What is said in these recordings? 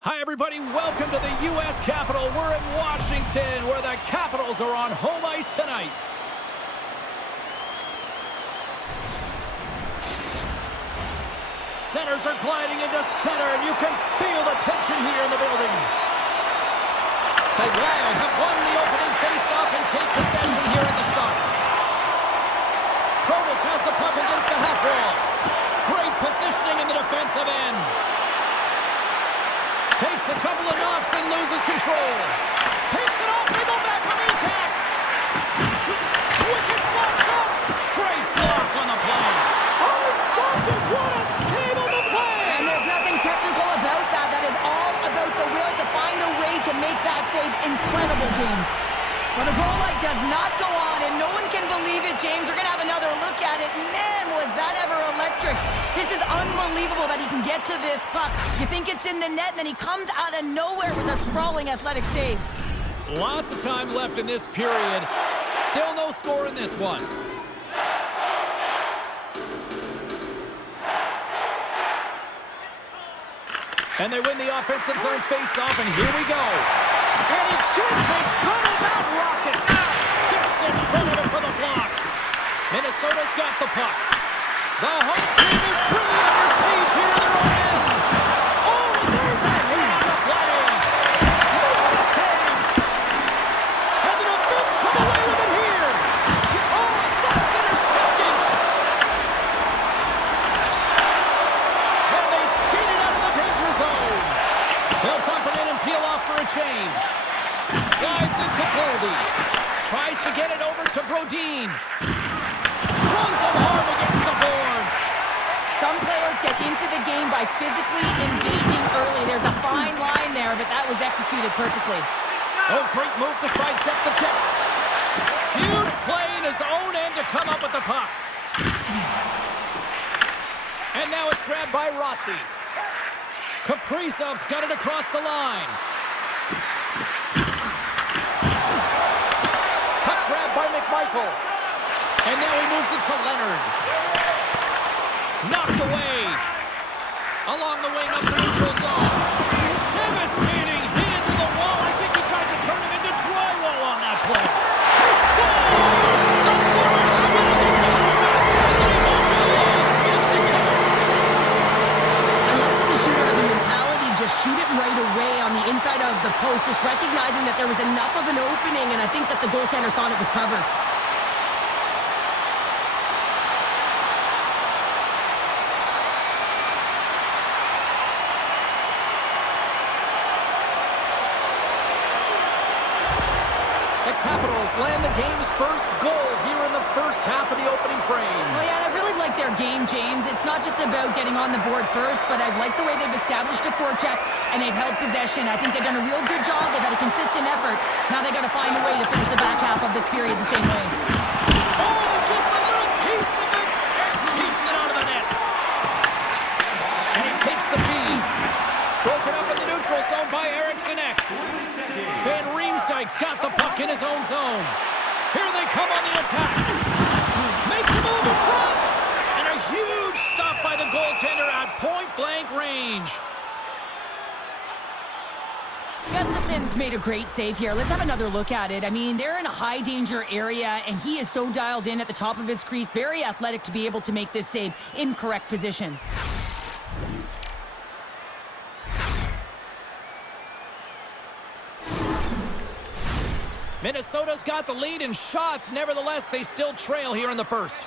Hi, everybody. Welcome to the U.S. Capitol. We're in Washington, where the Capitals are on home ice tonight. Centers are gliding into center, and you can feel the tension here in the building. The Wild have won the opening faceoff and take possession here at the start. Protas has the puck against the half wall. Great positioning in the defensive end. Takes a couple of knocks and loses control. Takes it off, they go back on the attack. Wicked slot shot. Great block on the play. Oh, stopped it. What a save on the play. And there's nothing technical about that. That is all about the will to find a way to make that save incredible, James. Well, the goal light does not go on, and no one can believe it, James. We're going to have another look at it. Man, was that ever electric. This is unbelievable that he can get to this puck. You think it's in the net, and then he comes out of nowhere with a sprawling athletic save. Lots of time left in this period. Still no score in this one. And they win the offensive zone face-off, and here we go. And he gets in front of that rocket. Gets in front of it for the block. Minnesota's got the puck. The home team is really under siege here in their own end. Oh, and there's a hit on the play. Makes the save. And the defense come away with it here. Oh, and that's intercepted. And they skate it out of the danger zone. They'll dump it in and peel off for a change. Slides into Goldie. Tries to get it over to Brodin. Runs him hard against the boards. Some players get into the game by physically engaging early. There's a fine line there, but that was executed perfectly. Oh, great move to sidestep the check. Huge play in his own end to come up with the puck. And now it's grabbed by Rossi. Kaprizov's got it across the line. Puck grabbed by McMichael. And now he moves it to Leonard. Knocked away. Along the wing up the neutral zone. Devastating hit into the wall. I think he tried to turn him into drywall on that play. He scores! The Flyers should win it in makes it count. I like that the shooter of the mentality, just shoot it right away on the inside of the post, just recognizing that there was enough of an opening, and I think that the goaltender thought it was covered. Capitals land the game's first goal here in the first half of the opening frame. Well, yeah, I really like their game, James. It's not just about getting on the board first, but I like the way they've established a forecheck and they've held possession. I think they've done a real good job. They've had a consistent effort. Now they've got to find a way to finish the back half of this period the same way. Oh, gets a little piece of it and keeps it out of the net. And he takes the feed. Broken up in the neutral zone by Eriksson Ek. Van Riemsdyk's got the puck in his own zone. Here they come on the attack. Makes a move in front. And a huge stop by the goaltender at point-blank range. Gustafson's made a great save here. Let's have another look at it. I mean, they're in a high-danger area, and he is so dialed in at the top of his crease. Very athletic to be able to make this save in correct position. Minnesota's got the lead in shots. Nevertheless, they still trail here in the first.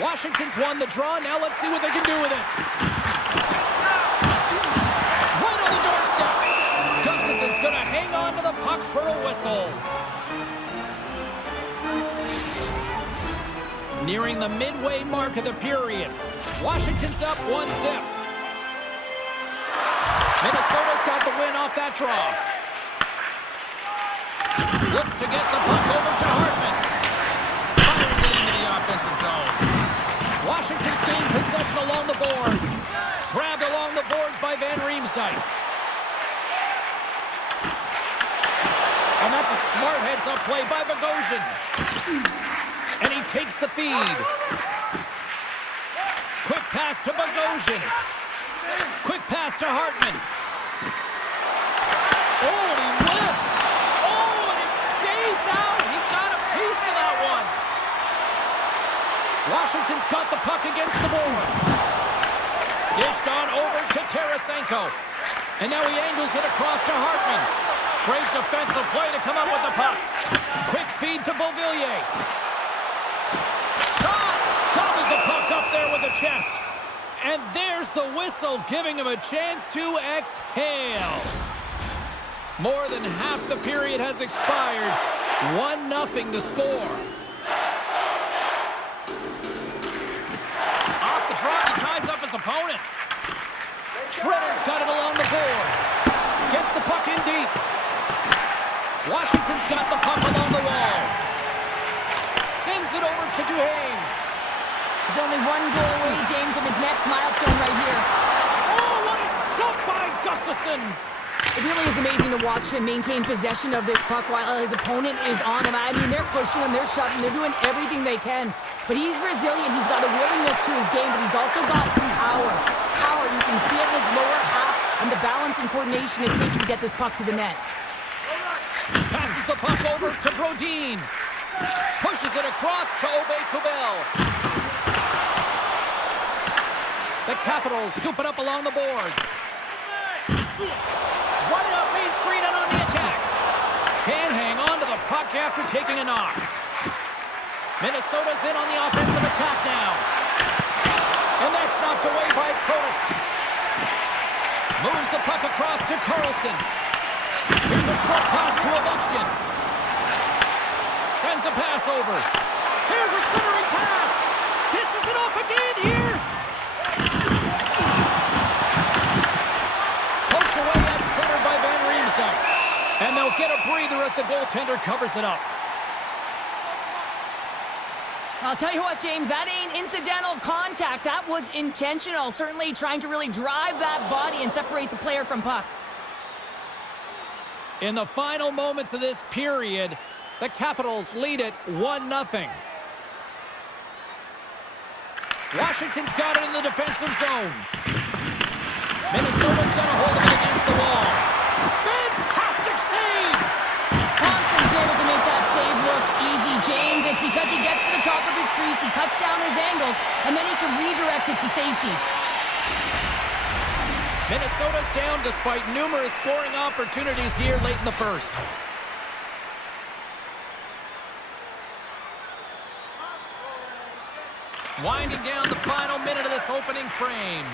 Washington's won the draw. Now let's see what they can do with it. Right on the doorstep. Gustafson's going to hang on to the puck for a whistle. Nearing the midway mark of the period. Washington's up 1-0. Minnesota's got the win off that draw. Looks to get the puck over to Hartman. Fires it into the offensive zone. Washington's gained possession along the boards. Grabbed along the boards by Van Riemsdyk. And that's a smart heads-up play by Bogosian. And he takes the feed. Quick pass to Bogosian. Quick pass to Hartman. Oh, and he lifts. Oh, and it stays out. He got a piece of that one. Washington's got the puck against the boards. Dished on over to Tarasenko. And now he angles it across to Hartman. Great defensive play to come up with the puck. Quick feed to Beauvillier. Shot! Gobbles the puck up there with the chest. And there's the whistle, giving him a chance to exhale. More than half the period has expired. 1-0 to score. Off the draw, he ties up his opponent. Shredden's got it along the boards. Gets the puck in deep. Washington's got the puck along the wall. Sends it over to Duhaime. He's only one goal away, James, from his next milestone right here. Oh, what a stop by Gustafsson. It really is amazing to watch him maintain possession of this puck while his opponent is on him. I mean, they're pushing him, they're shoving, they're doing everything they can. But he's resilient, he's got a willingness to his game, but he's also got power. Power, you can see it in his lower half and the balance and coordination it takes to get this puck to the net. Passes the puck over to Brodin. Pushes it across to Aubé-Kubel. The Capitals scoop it up along the boards. Right up Main Street and on the attack. Can't hang on to the puck after taking a knock. Minnesota's in on the offensive attack now. And that's knocked away by Protas. Moves the puck across to Karlsson. Here's a short pass to Ovechkin. Sends a pass over. Here's a centering pass. Dishes it off again here. Post away, that's centered by Van Riemsdyk. And they'll get a breather as the goaltender covers it up. I'll tell you what, James, that ain't incidental contact. That was intentional. Certainly trying to really drive that body and separate the player from puck. In the final moments of this period, the Capitals lead it 1-0. Washington's got it in the defensive zone. Minnesota's got a hold of it against the wall. Fantastic save! Thompson's able to make that save look easy, James. It's because he gets to the top of his crease, he cuts down his angles, and then he can redirect it to safety. Minnesota's down despite numerous scoring opportunities here late in the first. Winding down the final minute of this opening frame.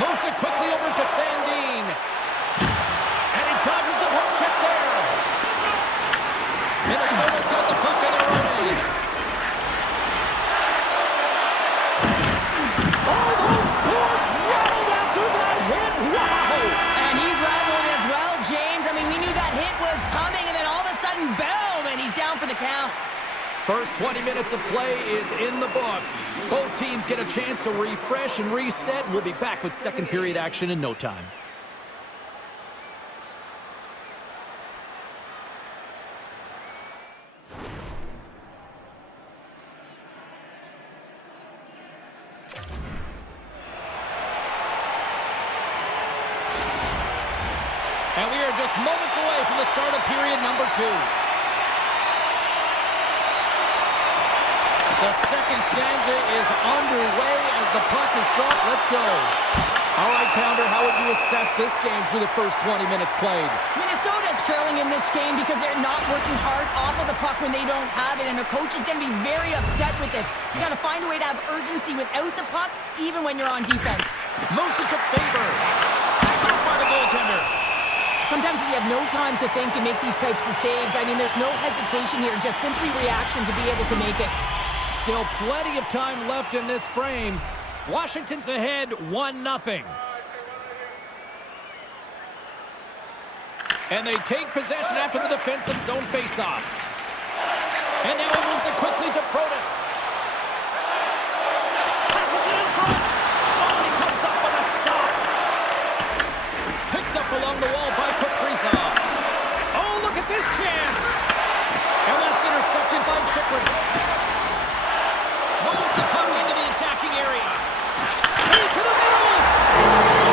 Moves it quickly over to Sandin. And he dodges the hook check there. Minnesota's got the puck in their own end. Oh, those boards rattled after that hit. Wow! And he's rattled as well, James. I mean, we knew that hit was coming, and then all of a sudden, boom, and he's down for the count. First 20 minutes of play is in the books. Both teams get a chance to refresh and reset. We'll be back with second period action in no time. And we are just moments away from the start of period number 2. The second stanza is underway as the puck is dropped. Let's go. All right, Pounder, how would you assess this game through the first 20 minutes played? Minnesota's trailing in this game because they're not working hard off of the puck when they don't have it, and the coach is going to be very upset with this. You got to find a way to have urgency without the puck, even when you're on defense. Moves it to Faber. Stopped by the goaltender. Sometimes when you have no time to think and make these types of saves, I mean, there's no hesitation here, just simply reaction to be able to make it. Still plenty of time left in this frame. Washington's ahead 1-0. And they take possession after the defensive zone faceoff. And now he moves it quickly to Protas. Passes it in front. Oh, he comes up with a stop. Picked up along the wall by Kaprizov. Oh, look at this chance. And that's intercepted by Chychrun. Moves the puck into the attacking area. Into the middle.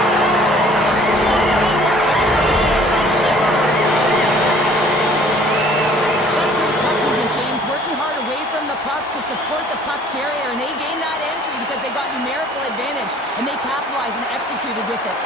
puck to support the puck carrier, and they gained that entry because they got numerical advantage, and they capitalized and executed with it.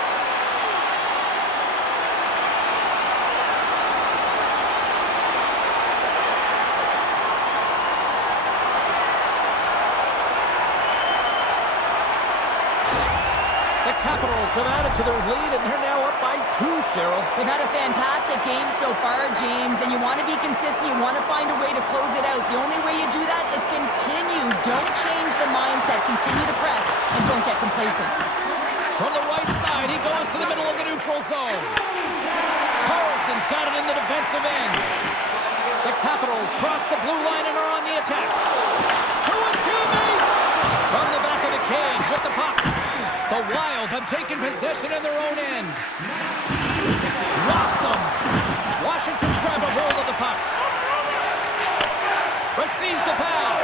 The Capitals have added to their lead, and they're now up by 2, Cheryl. They've had a fantastic game so far, James, and you want to be consistent. You want to find a way to close it out. The only way you do that is continue. Don't change the mindset. Continue to press, and don't get complacent. From the right side, he goes to the middle of the neutral zone. Carlson's got it in the defensive end. The Capitals cross the blue line and are on the attack. To his teammate! From the back of the cage with the puck. The Wild have taken possession in their own end. Rocks them. Washington's grabbed a hold of the puck. Receives the pass.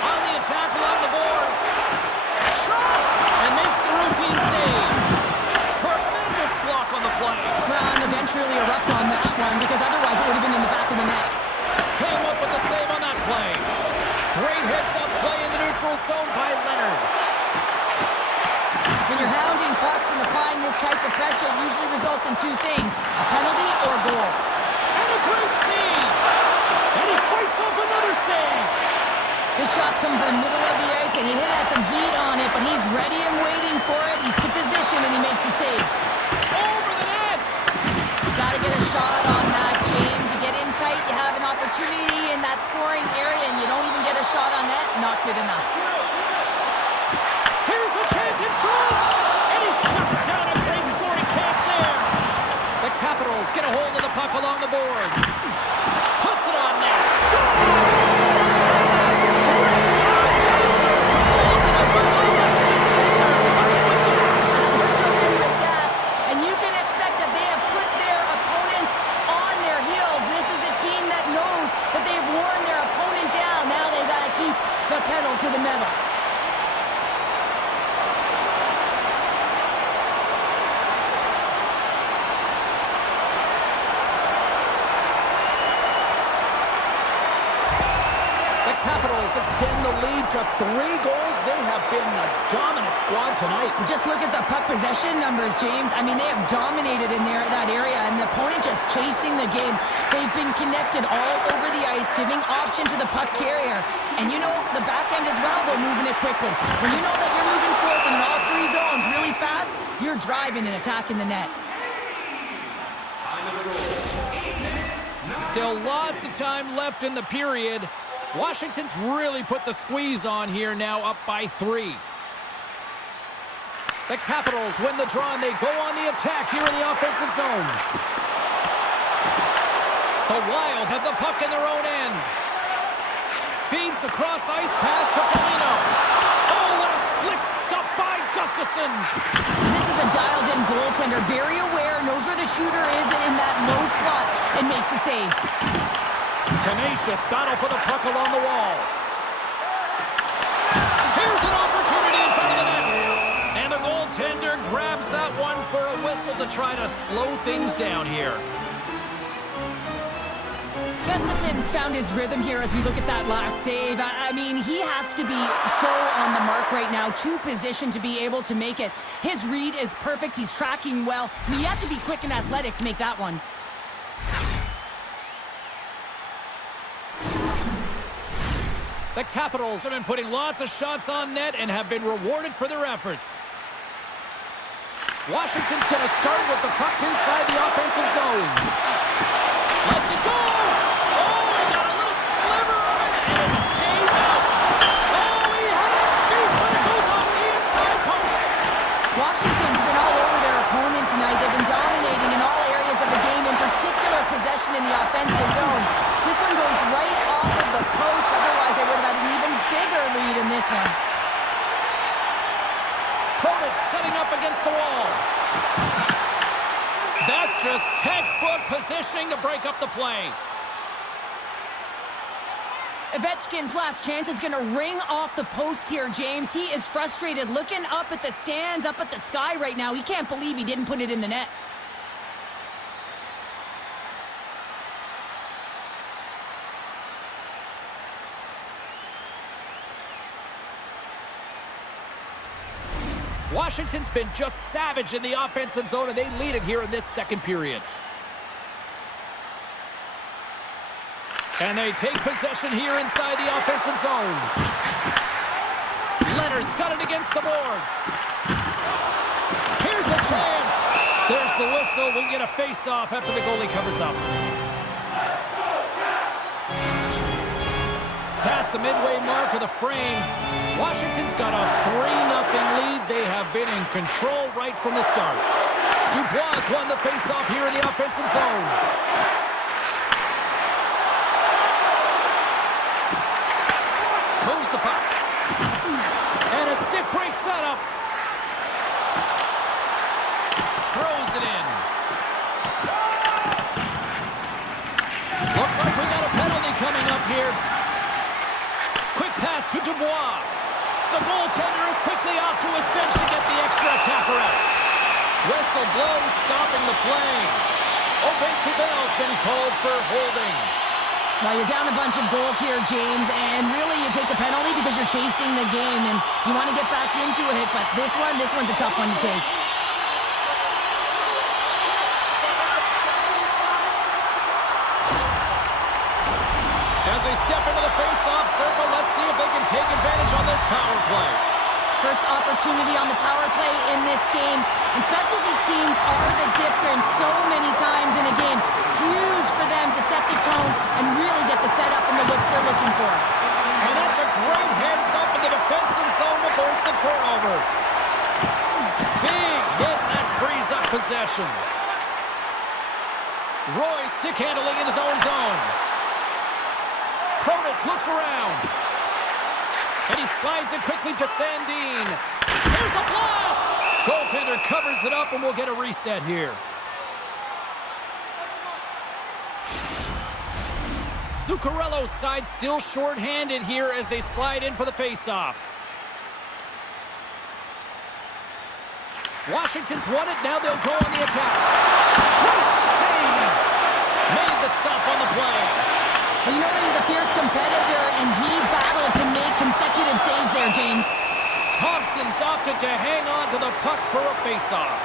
On the attack along the boards. Shot! And makes the routine save. Tremendous block on the play. Well, and the bench really erupts on that one because otherwise it would have been in the back of the net. Came up with the save on that play. Great heads-up play in the neutral zone by Leonard. When you're hounding pucks and applying this type of pressure, it usually results in 2 things, a penalty or a goal. And a great save! And he fights off another save! This shot's coming from the middle of the ice, and he has some heat on it, but he's ready and waiting for it. He's to position, and he makes the save. Over the net! Got to get a shot on that, James. You get in tight, you have an opportunity in that scoring area, and you don't even get a shot on net. Not good enough. Here's a chance in front! And he shuts down a great scoring chance there! The Capitals get a hold of the puck along the boards. Puts it on net. Scores! And that's 3 goals! And as my mom likes to say, they're cooking with gas! They're cooking with gas, and you can expect that they have put their opponents on their heels. This is a team that knows that they've worn their opponent down. Now they've got to keep the pedal to the metal. Capitals extend the lead to 3 goals. They have been a dominant squad tonight. Just look at the puck possession numbers, James. I mean, they have dominated in that area, and the opponent just chasing the game. They've been connected all over the ice, giving option to the puck carrier. And you know, the back end as well, they're moving it quickly. When you know that you're moving forward in all 3 zones really fast, you're driving and attacking the net. Still lots of time left in the period. Washington's really put the squeeze on here now, up by 3. The Capitals win the draw, and they go on the attack here in the offensive zone. The Wild have the puck in their own end. Feeds the cross-ice pass to Foligno. Oh, what a slick stop by Gustafsson. This is a dialed-in goaltender, very aware, knows where the shooter is in that low slot, and makes the save. Tenacious battle for the puck along the wall. Here's an opportunity in front of the net. And the goaltender grabs that one for a whistle to try to slow things down here. Gustafsson's found his rhythm here as we look at that last save. I mean, he has to be so on the mark right now, to position to be able to make it. His read is perfect. He's tracking well. I mean, you have to be quick and athletic to make that one. The Capitals have been putting lots of shots on net and have been rewarded for their efforts. Washington's going to start with the puck inside the offensive zone. Let's it go! Oh, he got a little sliver of it, and it stays out. Oh, he had it beat, but it goes off the inside post. Washington's been all over their opponent tonight. They've been dominating in all areas of the game, in particular possession in the offensive zone. This one goes right off of the post. Otherwise, they would have had an even bigger lead in this one. Protas setting up against the wall. That's just textbook positioning to break up the play. Ovechkin's last chance is going to ring off the post here, James. He is frustrated, looking up at the stands, up at the sky right now. He can't believe he didn't put it in the net. Washington's been just savage in the offensive zone, and they lead it here in this second period. And they take possession here inside the offensive zone. Leonard's got it against the boards. Here's a chance. There's the whistle. We'll get a face-off after the goalie covers up. Past the midway mark of the frame, Washington's got a 3-0 lead. They have been in control right from the start. Dubois won the face-off here in the offensive zone. Moves the puck. And a stick breaks that up. Throws it in. Looks like we got a penalty coming up here. Quick pass to Dubois. The goaltender is quickly off to his bench to get the extra attacker out. Whistle blows, stopping the play. Aubé-Kubel's been called for holding. Now, you're down a bunch of goals here, James, and really you take the penalty because you're chasing the game, and you want to get back into it, but this one's a tough one to take. As they step into the face-off circle, let's see if they can take advantage on this power play. First opportunity on the power play in this game, and specialty teams are the difference so many times in a game. Huge for them to set the tone and really get the setup and the looks they're looking for. And that's a great heads-up in the defensive zone to force the turnover. Big hit, and that frees up possession. Roy stick handling in his own zone. Protas looks around. And he slides it quickly to Sandin. There's a blast! Goaltender covers it up, and we'll get a reset here. Zuccarello's side still short-handed here as they slide in for the face-off. Washington's won it. Now they'll go on the attack. Great save! Made the stop on the play. Well, you know that he's a fierce competitor, and he battled to make consecutive saves there, James. Thompson's opted to hang on to the puck for a face-off.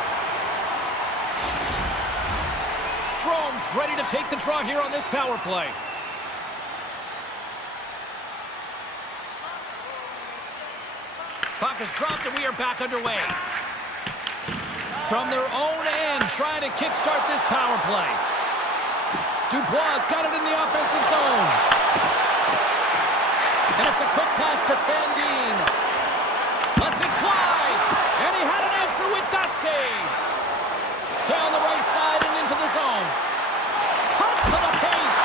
Strome's ready to take the draw here on this power play. Puck is dropped, and we are back underway. From their own end, trying to kickstart this power play. Dubois got it in the offensive zone. And it's a quick pass to Sandin. Lets it fly. And he had an answer with that save. Down the right side and into the zone. Cuts to the paint.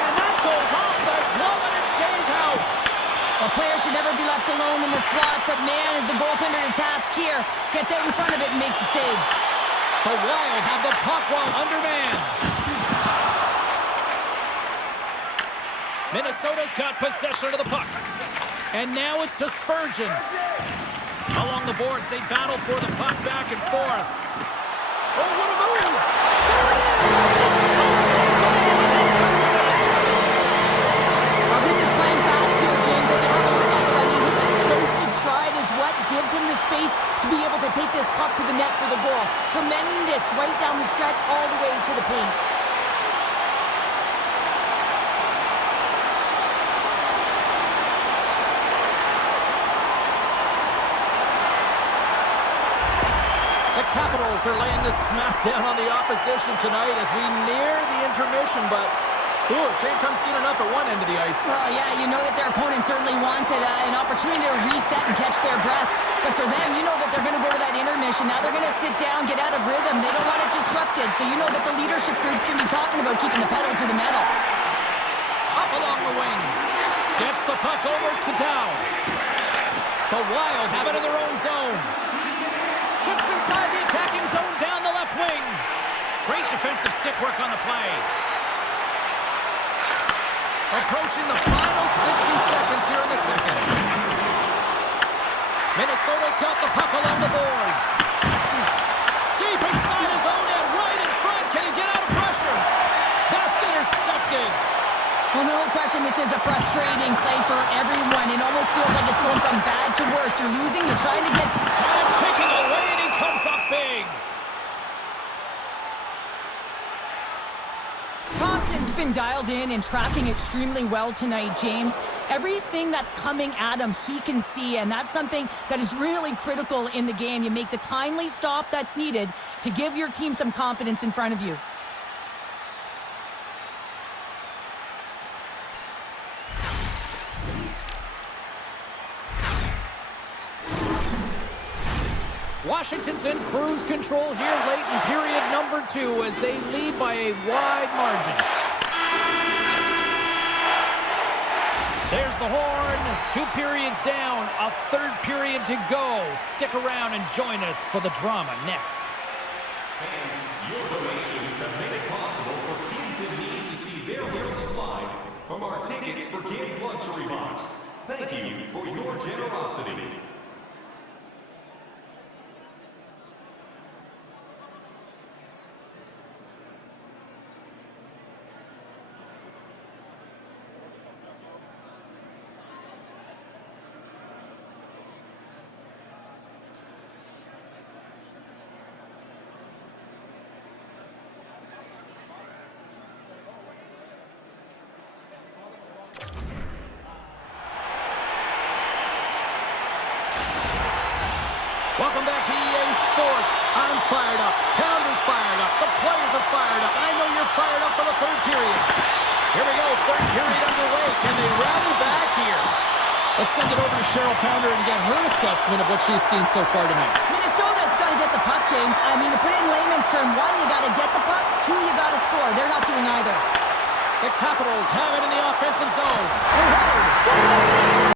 And that goes off the glove, and it stays out. A player should never be left alone in the slot, but man, is the goaltender to task here. Gets out in front of it and makes the save. The Wild have the puck while undermanned. Minnesota's got possession of the puck. And now it's to Spurgeon. Along the boards, they battle for the puck back and forth. Oh, what a move! There it is! Well, this is playing fast here, James. If you have a look at it, I mean, his explosive stride is what gives him the space to be able to take this puck to the net for the goal. Tremendous right down the stretch all the way to the paint. Capitals are laying this smackdown on the opposition tonight as we near the intermission, but it can't come soon enough at one end of the ice. Well, yeah, you know that their opponent certainly wants it, an opportunity to reset and catch their breath. But for them, you know that they're going to go to that intermission. Now they're going to sit down, get out of rhythm. They don't want it disrupted. So you know that the leadership group's going to be talking about keeping the pedal to the metal. Up along the wing. Gets the puck over to Dow. The Wild have it in their own zone. Steps inside the attacking zone down the left wing. Great defensive stick work on the play. Approaching the final 60 seconds here in the second. Minnesota's got the puck along the boards. Deep inside his own end, right in front. Can he get out of pressure? That's intercepted. Well, no question, this is a frustrating play for everyone. It almost feels like it's going from bad to worse. You're losing, you're trying to get some time taking away been dialed in and tracking extremely well tonight, James. Everything that's coming at him, he can see, and that's something that is really critical in the game. You make the timely stop that's needed to give your team some confidence in front of you. Washington's in cruise control here late in period number 2 as they lead by a wide margin. There's the horn. 2 periods down, a 3rd period to go. Stick around and join us for the drama next. And your donations have made it possible for kids in need to see their heroes live from our Tickets for Kids luxury box. Thank you for your generosity. Welcome back to EA Sports. I'm fired up. Pounder's fired up. The players are fired up. And I know you're fired up for the 3rd period. Here we go. 3rd period underway. Can they rally back here? Let's send it over to Cheryl Pounder and get her assessment of what she's seen so far tonight. Minnesota's got to get the puck, James. I mean, to put it in layman's term, 1, you got to get the puck. 2, you got to score. They're not doing either. The Capitals have it in the offensive zone. Score!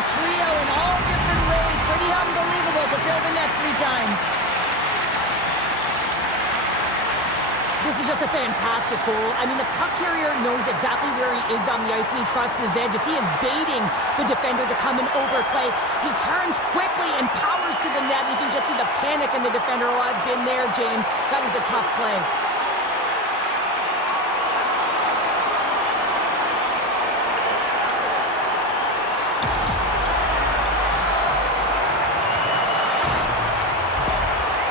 Trio in all different ways. Pretty unbelievable to fill the net 3 times. This is just a fantastic goal. I mean, the puck carrier knows exactly where he is on the ice, and he trusts his edge as he is baiting the defender to come and overplay. He turns quickly and powers to the net. You can just see the panic in the defender. Oh, I've been there, James. That is a tough play.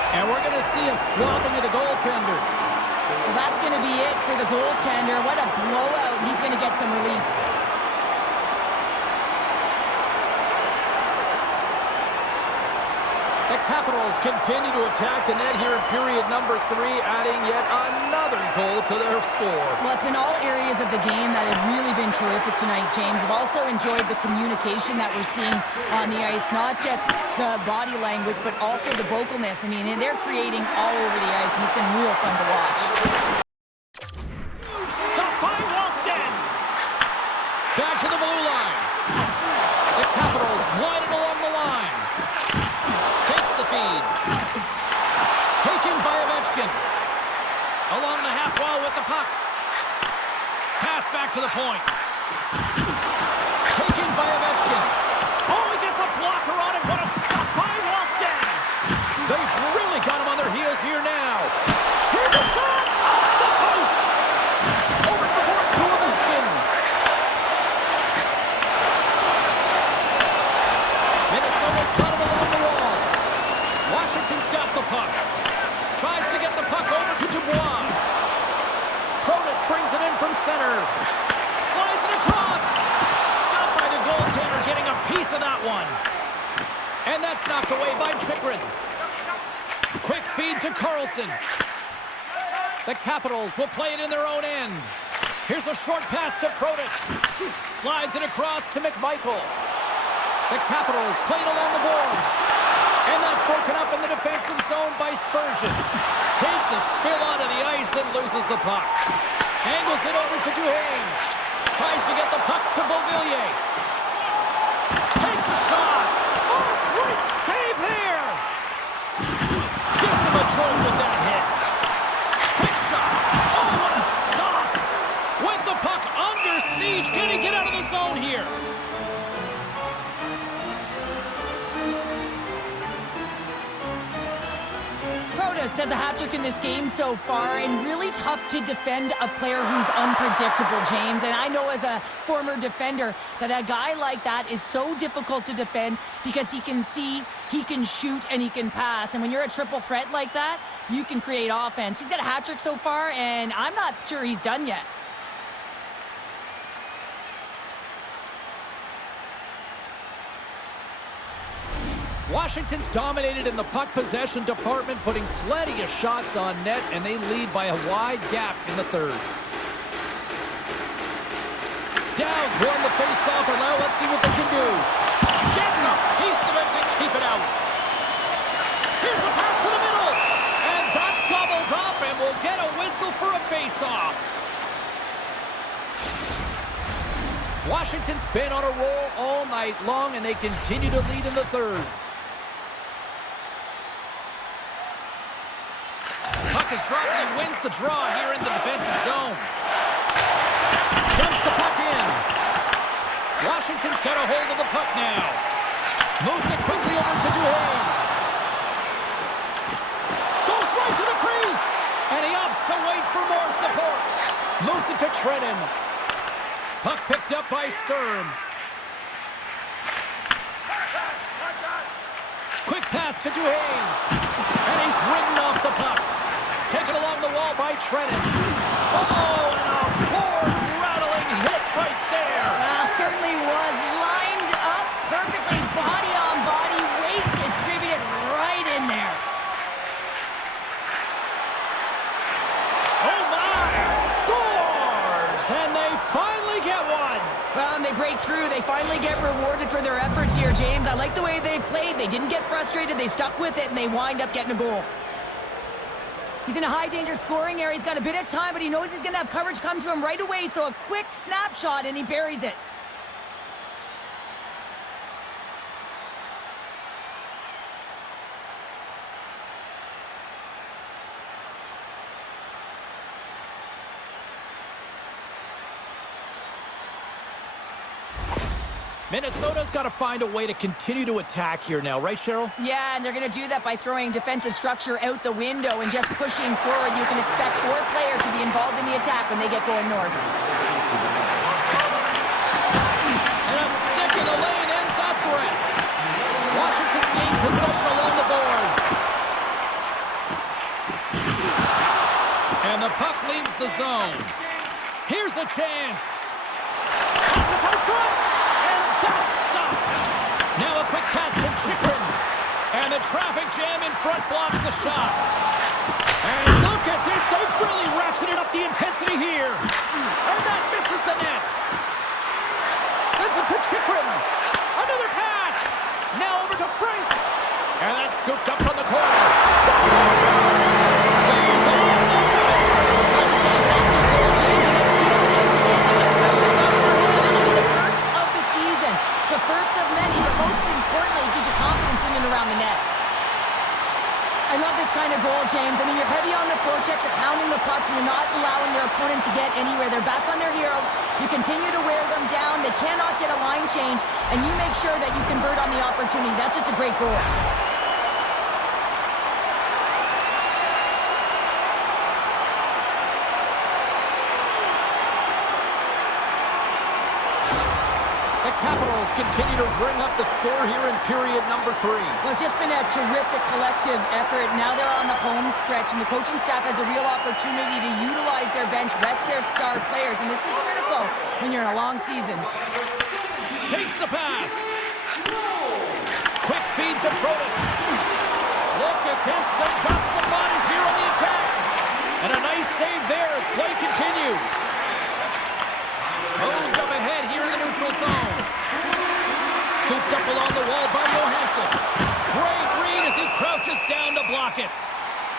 And we're going to see a swapping of the goaltenders. Well, that's going to be it for the goaltender. What a blowout. He's going to get some relief. The Capitals continue to attack the net here in period number 3, adding yet another goal to their score. Well, it's been all areas of the game that have really been terrific tonight, James. I've also enjoyed the communication that we're seeing on the ice, not just the body language, but also the vocalness. I mean, they're creating all over the ice, and it's been real fun to watch. Stop by Walston! Back to the blue line. The Capitals glided along the line. Takes the feed. Taken by Ovechkin. Along the half wall with the puck. Pass back to the point. Taken by Ovechkin. Oh, he gets a blocker on it. What a stop by Walston! They've really got him on their heels here now. Here's a shot off the post. Over to the boards to Ovechkin. Minnesota's got him along the wall. Washington's got the puck. Tries to get the puck over to Dubois. Protas brings it in from center. Slides it across. Stopped by the goaltender, getting a piece of that one. And that's knocked away by Chychrun. Quick feed to Carlson. The Capitals will play it in their own end. Here's a short pass to Protas. Slides it across to McMichael. The Capitals played along the boards. And that's broken up in the defensive zone by Spurgeon. Takes a spill onto the ice and loses the puck. Angles it over to Duhaime. Tries to get the puck to Beauvillier. Takes a shot. Oh, great save there. Gives him a jolt with that hit. Quick shot. Oh, what a stop. With the puck under siege. Can he get out of the zone here? has a hat-trick in this game so far, and really tough to defend a player who's unpredictable, James. And I know as a former defender that a guy like that is so difficult to defend because he can see, he can shoot, and he can pass. And when you're a triple threat like that, you can create offense. He's got a hat-trick so far, and I'm not sure he's done yet. Washington's dominated in the puck possession department, putting plenty of shots on net, and they lead by a wide gap in the third. Downs won the face-off, and now let's see what they can do. Gets a piece of it to keep it out. Here's a pass to the middle, and that's gobbled up, and we'll get a whistle for a face-off. Washington's been on a roll all night long, and they continue to lead in the third. Puck is dropped, and he wins the draw here in the defensive zone. Dumps the puck in. Washington's got a hold of the puck now. Moves it quickly over to Duhane. Goes right to the crease, and he opts to wait for more support. Moves it to Trenton. Puck picked up by Sturm. Quick pass to Duhane. And he's ridden off the puck. Taken along the wall by Trenton. Oh, and a board-rattling hit right there. Certainly was lined up perfectly, body on body, weight distributed right in there. Oh, my! Scores! And they finally get one. Well, and they break through. They finally get rewarded for their efforts here, James. I like the way they've played. They didn't get frustrated. They stuck with it, and they wind up getting a goal. He's in a high-danger scoring area. He's got a bit of time, but he knows he's going to have coverage come to him right away, so a quick snapshot, and he buries it. Minnesota's got to find a way to continue to attack here now, right, Cheryl? Yeah, and they're going to do that by throwing defensive structure out the window and just pushing forward. You can expect 4 players to be involved in the attack when they get going north. And a stick in the lane ends that threat. Washington's gained possession along the boards. And the puck leaves the zone. Here's a chance. Passes out front. That's stopped. Now a quick pass to Chikrin. And the traffic jam in front blocks the shot. And look at this. They've really ratcheted up the intensity here. And that misses the net. Sends it to Chikrin. Another pass. Now over to Frank. And that's scooped up from the corner. Stop. Squeeze on. That's a fantastic goal, James, and it feels outstanding. No question about it for him. It'll be the first of the season. It's the first of many, but most importantly, it gives you confidence in and around the net. I love this kind of goal, James. I mean, you're heavy on the forecheck, you're pounding the pucks, and you're not allowing your opponent to get anywhere. They're back on their heels. You continue to wear them down. They cannot get a line change, and you make sure that you convert on the opportunity. That's just a great goal. The Capitals continue to bring up the score here in period number 3. Well, it's just been a terrific collective effort. Now they're on the home stretch, and the coaching staff has a real opportunity to utilize their bench, rest their star players, and this is critical when you're in a long season. Takes the pass. Quick feed to Protas. Look at this. They've got some bodies here on the attack. And a nice save there as play continues. Moved up ahead here in the neutral zone. Scooped up along the wall by Johansson. Great read as he crouches down to block it.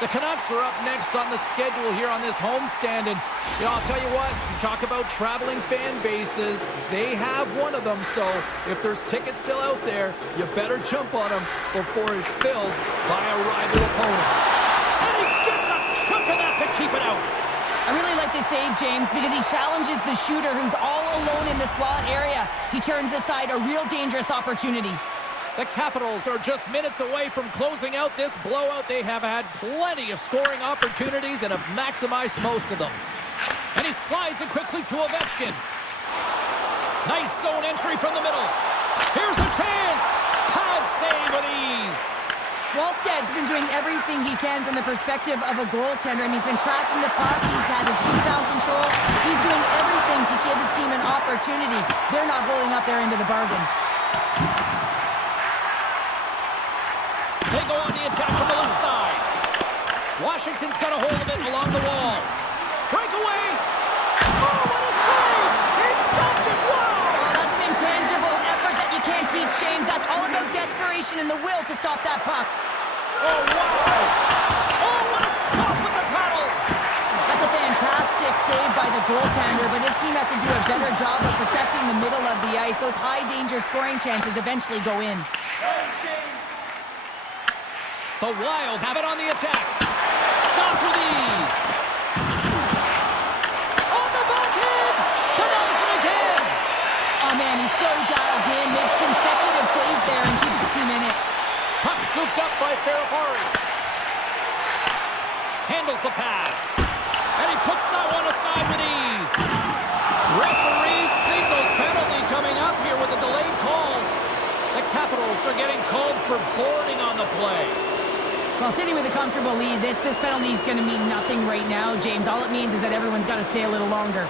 The Canucks are up next on the schedule here on this homestand. And, you know, I'll tell you what, you talk about traveling fan bases. They have one of them, so if there's tickets still out there, you better jump on them before it's filled by a rival opponent. And he gets a chunk of that to keep it out. I really like this save, James, because he challenges the shooter who's all alone in the slot area. He turns aside a real dangerous opportunity. The Capitals are just minutes away from closing out this blowout. They have had plenty of scoring opportunities and have maximized most of them. And he slides it quickly to Ovechkin. Nice zone entry from the middle. Here's a chance. Pad save with ease. Wallsted's been doing everything he can from the perspective of a goaltender, and he's been tracking the puck. He's had his rebound control. He's doing everything to give his team an opportunity. They're not holding up their end of the bargain. They go on the attack from the left side. Washington's got a hold of it along the wall. Breakaway. Oh, what a save! He stopped it. Wow! Oh, that's an intangible effort that you can't teach, James. That's all about desperation and the will to stop that puck. Oh, wow! Oh, what a stop with the paddle! That's a fantastic save by the goaltender, but this team has to do a better job of protecting the middle of the ice. Those high-danger scoring chances eventually go in. The Wild have it on the attack. Stopped with ease. On the backhand. Denies him again. Oh, man, he's so dialed in. Makes consecutive saves there and keeps his team in it. Puck scooped up by Ferrapari. Handles the pass. And he puts that one aside with ease. Referee signals penalty coming up here with a delayed call. The Capitals are getting called for boarding on the play. Well, sitting with a comfortable lead, this penalty is going to mean nothing right now, James. All it means is that everyone's got to stay a little longer.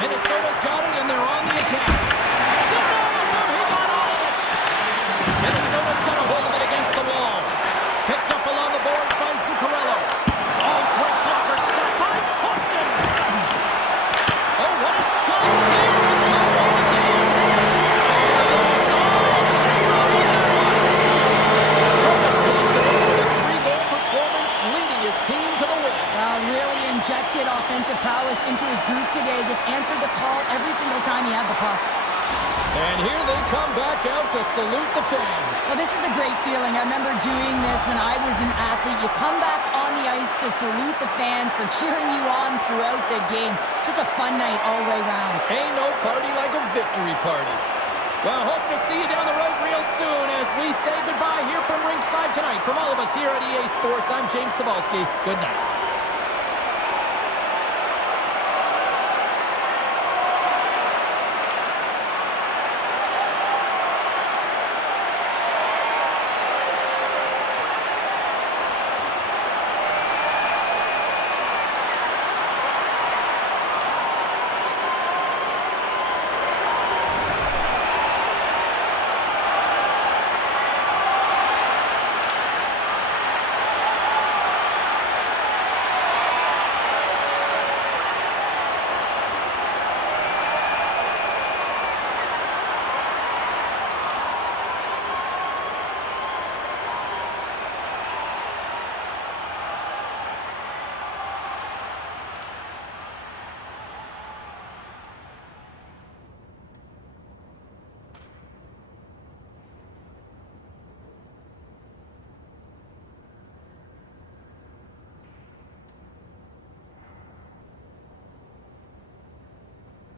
Minnesota's got it, and they're on the attack. Denies him, he got all of it. Minnesota's got a hold of it against the wall. Picked up along the boards by Zuccarello. Oh, great blocker stop by Thompson. Oh, what a strike here with time on the game. And it's all she wrote on that one. Curtis pulls the win with a 3-goal performance, leading his team to the win. Really injected offensive prowess into his group today. Just answered the call every single time he had the puck. And here they come back out to salute the fans. Well, this is a great feeling. I remember doing this when I was an athlete. You come back on the ice to salute the fans for cheering you on throughout the game. Just a fun night all the way around. Ain't no party like a victory party. Well, hope to see you down the road real soon as we say goodbye here from ringside tonight. From all of us here at EA Sports, I'm James Cebulski. Good night.